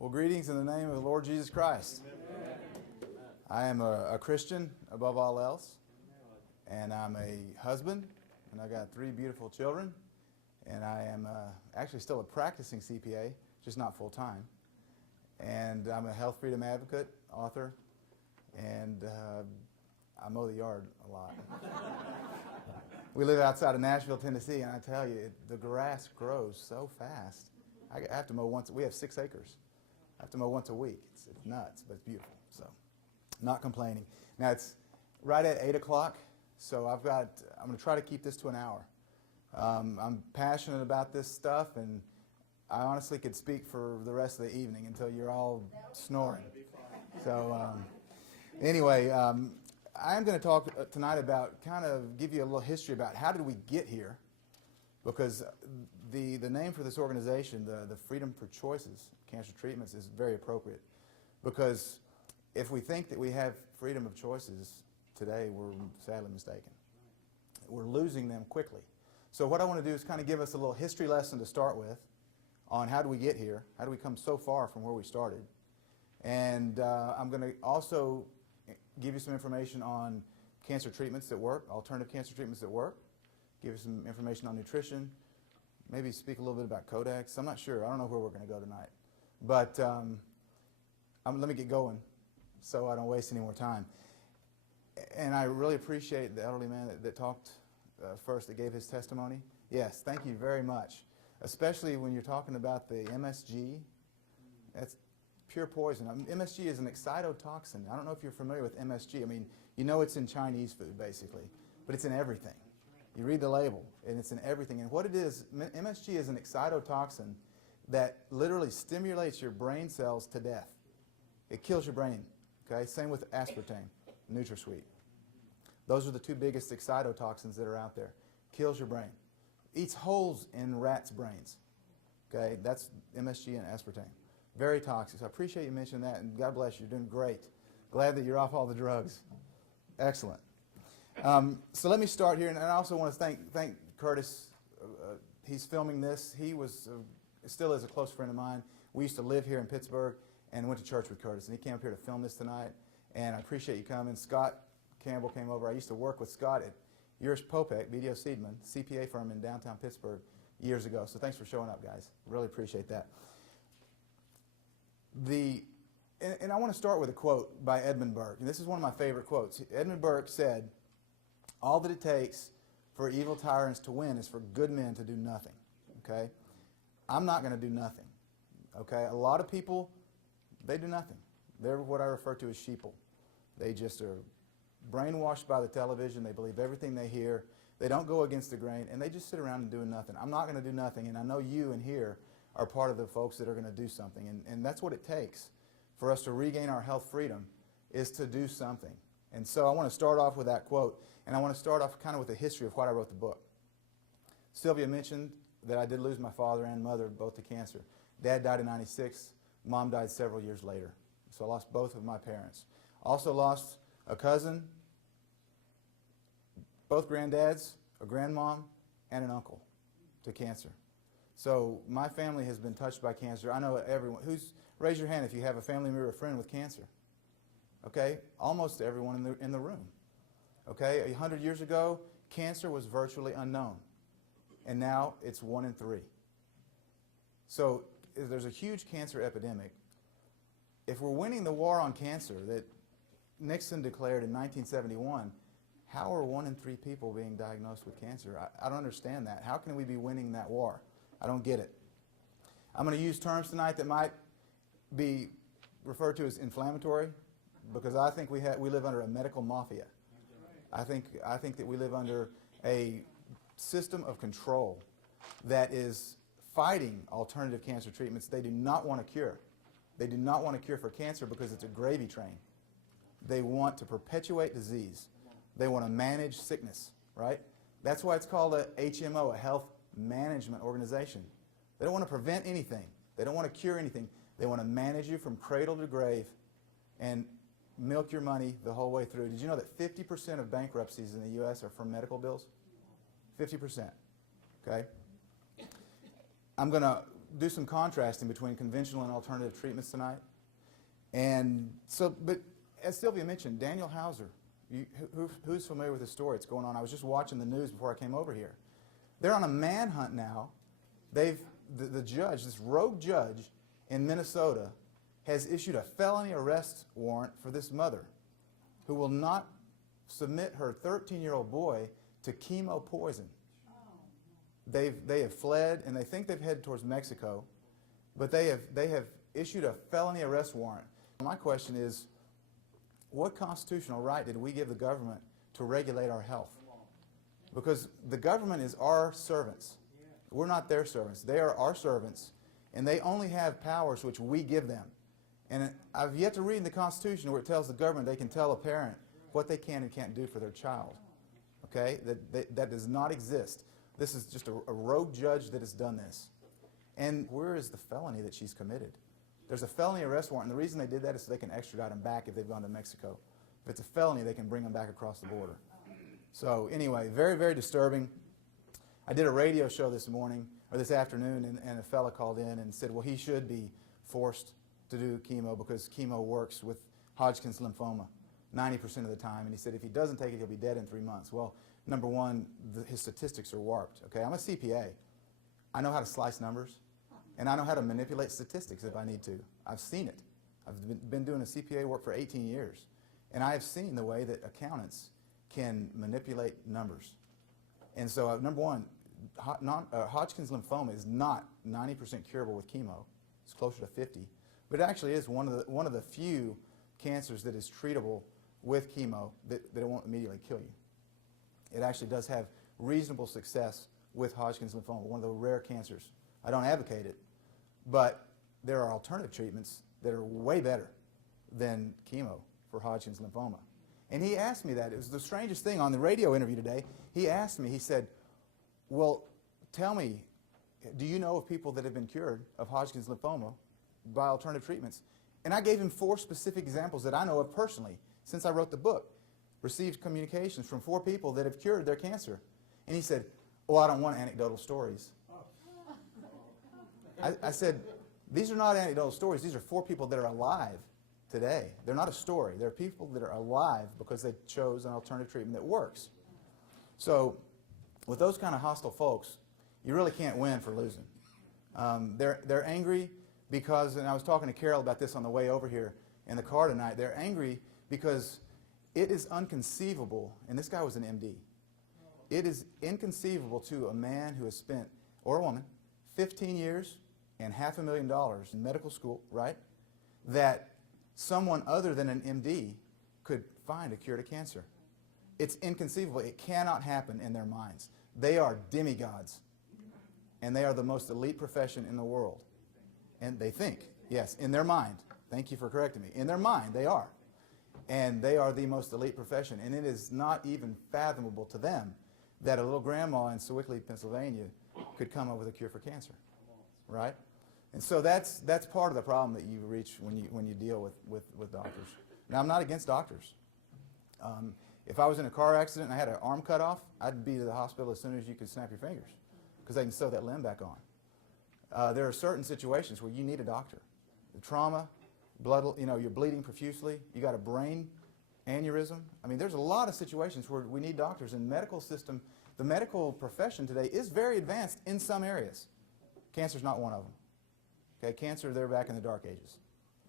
Well, greetings in the name of the Lord Jesus Christ. Amen. I am a Christian above all else, and I'm a husband, and I got 3 beautiful children, and I am actually still a practicing CPA, just not full-time. And I'm a health freedom advocate, author, and I mow the yard a lot. We live outside of Nashville, Tennessee, and I tell you, the grass grows so fast. I have to mow once. We have 6 acres. I have to mow once a week. It's nuts, but it's beautiful. So, not complaining. Now it's right at 8 o'clock, so I'm going to try to keep this to an hour. I'm passionate about this stuff, and I honestly could speak for the rest of the evening until you're all snoring. So, anyway, I'm going to talk tonight about, kind of give you a little history about how did we get here, because the name for this organization, the Freedom for Choices Cancer Treatments, is very appropriate. Because if we think that we have freedom of choices today, we're sadly mistaken. We're losing them quickly. So what I want to do is kind of give us a little history lesson to start with on how do we get here, how do we come so far from where we started. And I'm going to also give you some information on cancer treatments that work, alternative cancer treatments that work, give you some information on nutrition, maybe speak a little bit about Codex. I'm not sure. I don't know where we're going to go tonight. But let me get going so I don't waste any more time. And I really appreciate the elderly man that talked first, that gave his testimony. Yes, thank you very much. Especially when you're talking about the MSG. That's pure poison. MSG is an excitotoxin. I don't know if you're familiar with MSG. I mean, you know it's in Chinese food, basically. But it's in everything. You read the label, and it's in everything. And what it is, MSG is an excitotoxin that literally stimulates your brain cells to death. It kills your brain. Okay? Same with aspartame, NutraSweet. Those are the 2 biggest excitotoxins that are out there. Kills your brain. Eats holes in rats' brains. Okay? That's MSG and aspartame. Very toxic. So I appreciate you mentioning that, and God bless you. You're doing great. Glad that you're off all the drugs. Excellent. So let me start here, and I also want to thank Curtis. He's filming this. He was still is a close friend of mine. We used to live here in Pittsburgh and went to church with Curtis, and he came up here to film this tonight, and I appreciate you coming. Scott Campbell came over. I used to work with Scott at Urs Popek, BDO Seidman, CPA firm in downtown Pittsburgh years ago. So thanks for showing up, guys. Really appreciate that. And I want to start with a quote by Edmund Burke, and this is one of my favorite quotes. Edmund Burke said, "All that it takes for evil tyrants to win is for good men to do nothing." Okay? I'm not going to do nothing. Okay? A lot of people, they do nothing. They're what I refer to as sheeple. They just are brainwashed by the television. They believe everything they hear. They don't go against the grain, and they just sit around and do nothing. I'm not going to do nothing, and I know you in here are part of the folks that are going to do something. And that's what it takes for us to regain our health freedom, is to do something. And so I want to start off with that quote, and I want to start off kind of with the history of why I wrote the book. Sylvia mentioned that I did lose my father and mother both to cancer. Dad died in '96. Mom died several years later. So I lost both of my parents. Also lost a cousin, both granddads, a grandmom, and an uncle to cancer. So my family has been touched by cancer. I know everyone. Raise your hand if you have a family member or friend with cancer. Okay? Almost everyone in the room. Okay? 100 years ago, cancer was virtually unknown. And now it's 1 in 3. So there's a huge cancer epidemic. If we're winning the war on cancer that Nixon declared in 1971, how are 1 in 3 people being diagnosed with cancer? I don't understand that. How can we be winning that war? I don't get it. I'm going to use terms tonight that might be referred to as inflammatory, because I think we live under a medical mafia. I think that we live under a system of control that is fighting alternative cancer treatments they do not want to cure. They do not want to cure for cancer because it's a gravy train. They want to perpetuate disease. They want to manage sickness, right? That's why it's called a HMO, a health management organization. They don't want to prevent anything. They don't want to cure anything. They want to manage you from cradle to grave and milk your money the whole way through. Did you know that 50% of bankruptcies in the U.S. are from medical bills? 50%. Okay? I'm going to do some contrasting between conventional and alternative treatments tonight. And so, but as Sylvia mentioned, Daniel Hauser, who's familiar with the story? It's going on. I was just watching the news before I came over here. They're on a manhunt now. The judge, this rogue judge in Minnesota, has issued a felony arrest warrant for this mother who will not submit her 13-year-old boy to chemo poison. They have fled, and they think they've headed towards Mexico, but they have issued a felony arrest warrant. My question is, what constitutional right did we give the government to regulate our health? Because the government is our servants. We're not their servants. They are our servants, and they only have powers which we give them. And I've yet to read in the Constitution where it tells the government they can tell a parent what they can and can't do for their child. Okay? That does not exist. This is just a rogue judge that has done this. And where is the felony that she's committed? There's a felony arrest warrant, and the reason they did that is so they can extradite them back if they've gone to Mexico. If it's a felony, they can bring them back across the border. So anyway, very, very disturbing. I did a radio show this morning, or this afternoon, and a fella called in and said, well, he should be forced to do chemo because chemo works with Hodgkin's lymphoma 90% of the time. And he said if he doesn't take it, he'll be dead in 3 months. Well, number one, his statistics are warped. Okay, I'm a CPA. I know how to slice numbers, and I know how to manipulate statistics if I need to. I've seen it. I've been doing a CPA work for 18 years, and I have seen the way that accountants can manipulate numbers. And so, number one, Hodgkin's lymphoma is not 90% curable with chemo. It's closer to 50. But it actually is one of the few cancers that is treatable with chemo that it won't immediately kill you. It actually does have reasonable success with Hodgkin's lymphoma, one of the rare cancers. I don't advocate it, but there are alternative treatments that are way better than chemo for Hodgkin's lymphoma. And he asked me that. It was the strangest thing on the radio interview today. He asked me, he said, well, tell me, do you know of people that have been cured of Hodgkin's lymphoma by alternative treatments? And I gave him 4 specific examples that I know of personally since I wrote the book. Received communications from 4 people that have cured their cancer. And he said, oh, I don't want anecdotal stories. I said, these are not anecdotal stories. These are 4 people that are alive today. They're not a story. They're people that are alive because they chose an alternative treatment that works. So with those kind of hostile folks, you really can't win for losing. They're angry because, and I was talking to Carol about this on the way over here in the car tonight, they're angry because it is unconceivable, and this guy was an MD, it is inconceivable to a man who has spent, or a woman, 15 years and $500,000 in medical school, right, that someone other than an MD could find a cure to cancer. It's inconceivable. It cannot happen in their minds. They are demigods, and they are the most elite profession in the world. And they think, yes, in their mind. Thank you for correcting me. In their mind, they are. And they are the most elite profession. And it is not even fathomable to them that a little grandma in Sewickley, Pennsylvania could come up with a cure for cancer, right? And so that's part of the problem that you reach when you deal with doctors. Now, I'm not against doctors. If I was in a car accident and I had an arm cut off, I'd be to the hospital as soon as you could snap your fingers because they can sew that limb back on. There are certain situations where you need a doctor. The trauma, blood, you're bleeding profusely, you got a brain aneurysm. I mean, there's a lot of situations where we need doctors. And medical system, the medical profession today is very advanced in some areas. Cancer's not one of them. Okay, cancer, they're back in the dark ages.